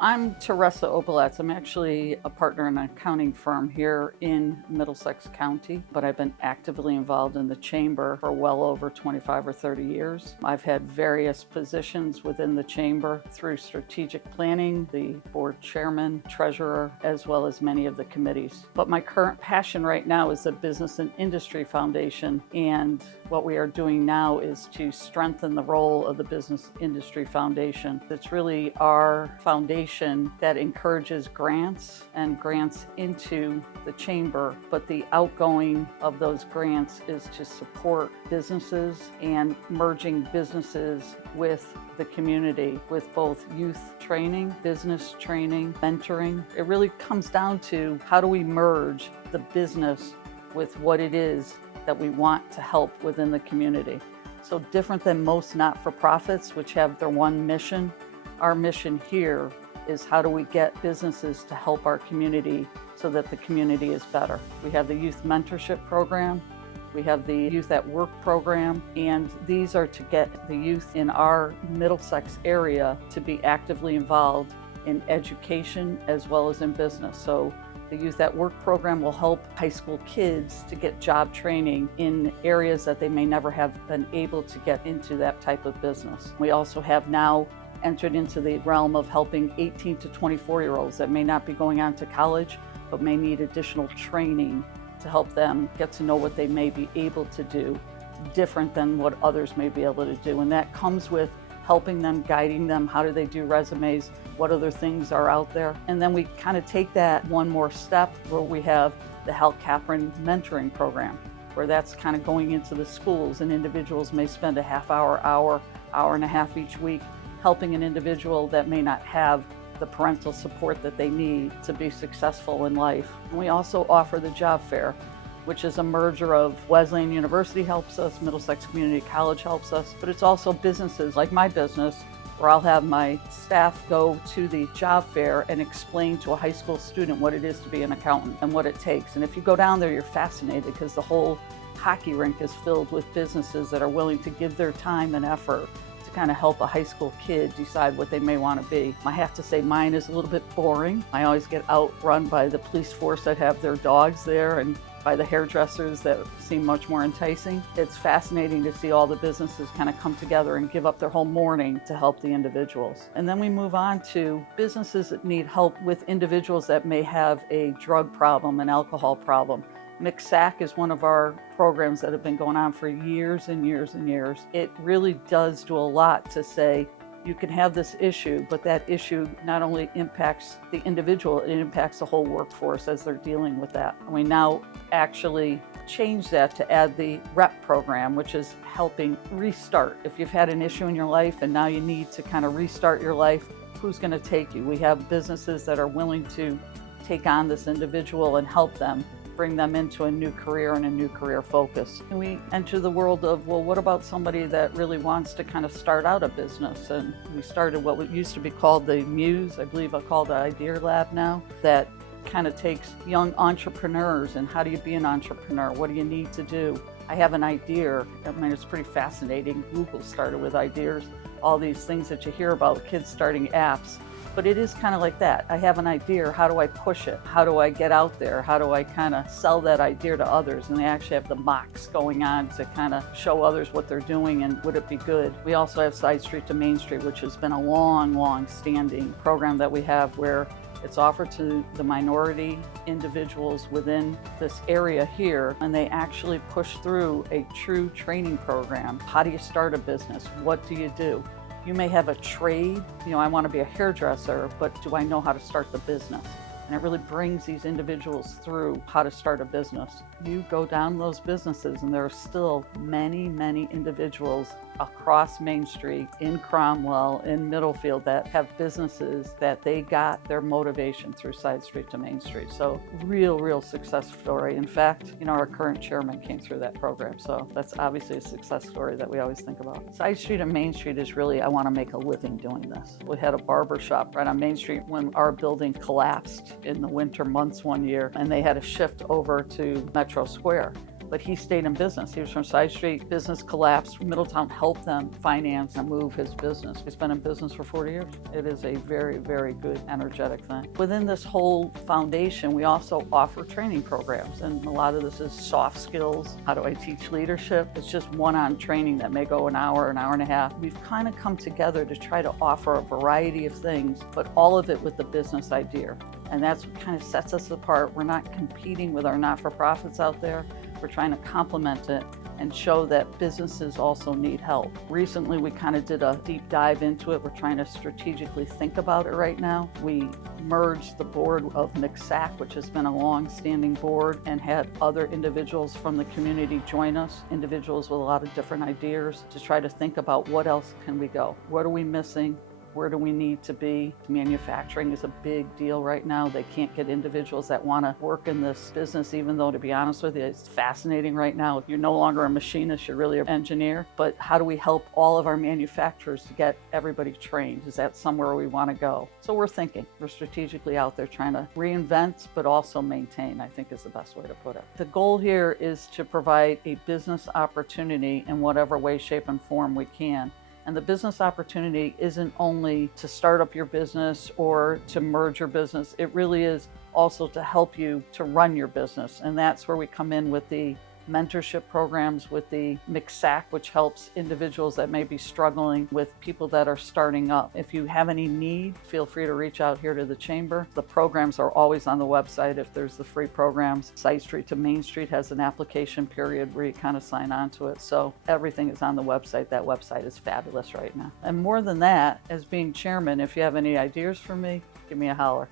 I'm Teresa Opalacz. I'm actually a partner in an accounting firm here in Middlesex County, but I've been actively involved in the chamber for well over 25 or 30 years. I've had various positions within the chamber through strategic planning, the board chairman, treasurer, as well as many of the committees. But my current passion right now is the Business and Industry Foundation, and what we are doing now is to strengthen the role of the Business Industry Foundation. It's really our foundation that encourages grants and grants into the chamber, but the outgoing of those grants is to support businesses and merging businesses with the community with both youth training, business training, mentoring. It really comes down to how do we merge the business with what it is that we want to help within the community. So different than most not-for-profits, which have their one mission, our mission here is how do we get businesses to help our community so that the community is better. We have the Youth Mentorship program, we have the Youth at Work program, and these are to get the youth in our Middlesex area to be actively involved in education as well as in business. So the Youth at Work program will help high school kids to get job training in areas that they may never have been able to get into that type of business. We also have now entered into the realm of helping 18 to 24-year-olds that may not be going on to college, but may need additional training to help them get to know what they may be able to do different than what others may be able to do. And that comes with helping them, guiding them, how do they do resumes, what other things are out there. And then we kind of take that one more step where we have the Hal Capron mentoring program, where that's kind of going into the schools, and individuals may spend a half hour, hour and a half each week helping an individual that may not have the parental support that they need to be successful in life. And we also offer the job fair, which is a merger of Wesleyan University helps us, Middlesex Community College helps us, but it's also businesses like my business, where I'll have my staff go to the job fair and explain to a high school student what it is to be an accountant and what it takes. And if you go down there, you're fascinated because the whole hockey rink is filled with businesses that are willing to give their time and effort to kind of help a high school kid decide what they may want to be. I have to say mine is a little bit boring. I always get outrun by the police force that have their dogs there and by the hairdressers that seem much more enticing. It's fascinating to see all the businesses kind of come together and give up their whole morning to help the individuals. And then we move on to businesses that need help with individuals that may have a drug problem, an alcohol problem. McSack is one of our programs that have been going on for years and years and years. It really does do a lot to say, you can have this issue, but that issue not only impacts the individual, it impacts the whole workforce as they're dealing with that. And we now actually change that to add the REP program, which is helping restart. If you've had an issue in your life and now you need to kind of restart your life, who's going to take you? We have businesses that are willing to take on this individual and help them bring them into a new career and a new career focus. And we enter the world of, well, what about somebody that really wants to kind of start out a business? And we started what used to be called the Muse, I believe I call it the Idea Lab now, that kind of takes young entrepreneurs and how do you be an entrepreneur? What do you need to do? I have an idea. I mean, it's pretty fascinating. Google started with ideas, all these things that you hear about kids starting apps. But it is kind of like that. I have an idea, how do I push it? How do I get out there? How do I kind of sell that idea to others? And they actually have the mocks going on to kind of show others what they're doing and would it be good? We also have Side Street to Main Street, which has been a long standing program that we have where it's offered to the minority individuals within this area here, and they actually push through a true training program. How do you start a business? What do you do? You may have a trade, I want to be a hairdresser, but do I know how to start the business? And it really brings these individuals through how to start a business. You go down those businesses and there are still many individuals across Main Street, in Cromwell, in Middlefield that have businesses that they got their motivation through Side Street to Main Street. So real success story. In fact, our current chairman came through that program. So that's obviously a success story that we always think about. Side Street and Main Street is really, I want to make a living doing this. We had a barber shop right on Main Street when our building collapsed in the winter months one year, and they had to shift over to Metro Square. but he stayed in business. He was from Side Street, business collapsed. Middletown helped them finance and move his business. He's been in business for 40 years. It is a very, very good, energetic thing. Within this whole foundation, we also offer training programs, and a lot of this is soft skills. How do I teach leadership? It's just one-on training that may go an hour and a half. We've kind of come together to try to offer a variety of things, but all of it with the business idea. And that's what kind of sets us apart. We're not competing with our not-for-profits out there. We're trying to complement it and show that businesses also need help. Recently, we kind of did a deep dive into it. We're trying to strategically think about it right now. We merged the board of McSack, which has been a long-standing board, and had other individuals from the community join us, individuals with a lot of different ideas, to try to think about what else can we go? What are we missing? Where do we need to be? Manufacturing is a big deal right now. They can't get individuals that want to work in this business, even though, to be honest with you, it's fascinating right now. You're no longer a machinist, you're really an engineer. But how do we help all of our manufacturers to get everybody trained? Is that somewhere we want to go? So we're thinking. We're strategically out there trying to reinvent, but also maintain, I think is the best way to put it. The goal here is to provide a business opportunity in whatever way, shape, and form we can. And the business opportunity isn't only to start up your business or to merge your business. It really is also to help you to run your business. And that's where we come in with the mentorship programs, with the McSack, which helps individuals that may be struggling with people that are starting up. If you have any need, feel free to reach out here to the chamber. The programs are always on the website if there's the free programs. Side Street to Main Street has an application period where you kind of sign on to it. So everything is on the website. That website is fabulous right now. And more than that, as being chairman, if you have any ideas for me, give me a holler.